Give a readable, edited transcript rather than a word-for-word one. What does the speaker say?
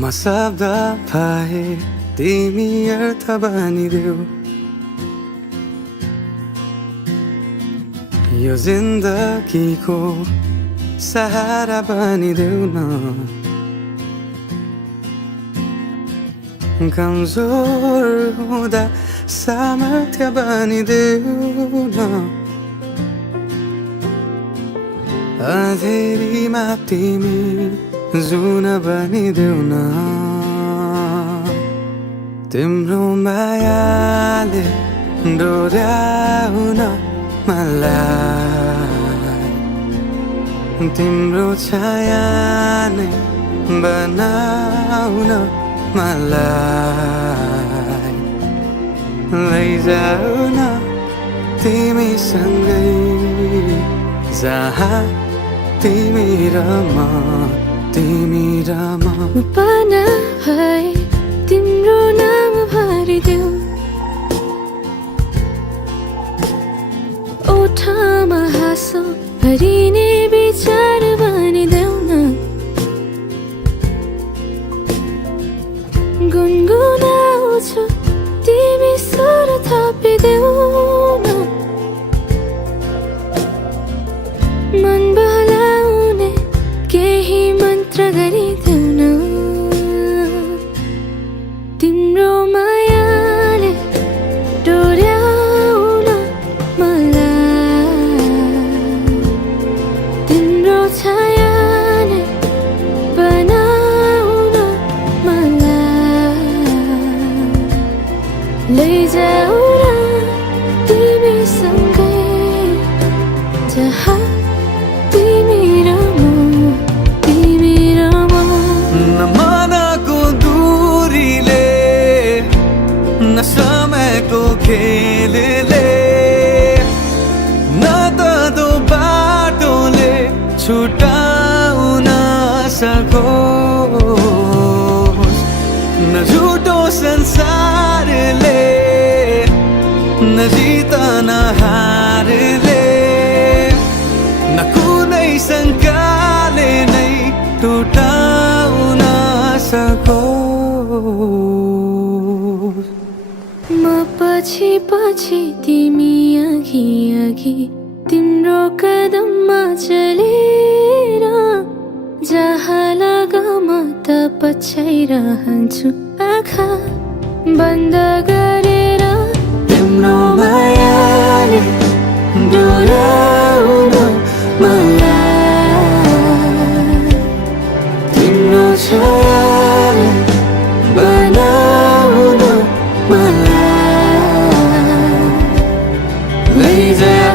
म शब्द पाए तिमी अर्थ बनिदेऊ यो जिन्दगीको सहारा बनिदेऊ न कमजोर हुँदा सामर्थ्य बनिदेऊ न अँधेरीमा तिमी जुन बनिदेऊ न तिम्रो मायाले डोर्याउन मलाई तिम्रो छाया नै बनाउन मलाई लैजाऊ न तिमीसँगै जहाँ तिमी र म पाना भए तिम्रो नाम भरिदेऊ ओठमा हाँसो भरिने विचार बनिदेऊ न गुनगुनाउँछु तिमी स्वर थपिदेऊ न मन बहलाउने केही मन्त्र गरिदेऊ न तिम्रो मायाले डोर्याउन मलाई तिम्रो छाया नै बनाउन मलाई लैजाऊ न तिमीसँगै जहाँ समयको खेलले न त दो बाटोले छुटाउन सकोस् न झुटो संसारले न जित न हारले न कुनै शङ्काले नै टुटाउन सकोस् म पछि पछि तिमी अघि अघि तिम्रो कदममा चलेर जहाँ लग म त पछ्याइरहन्छु आँखा बन्द गरेर तिम्रो मायाले डोर्याउन मलाई तिम्रो छायाले बनाउन मलाई लैजाऊ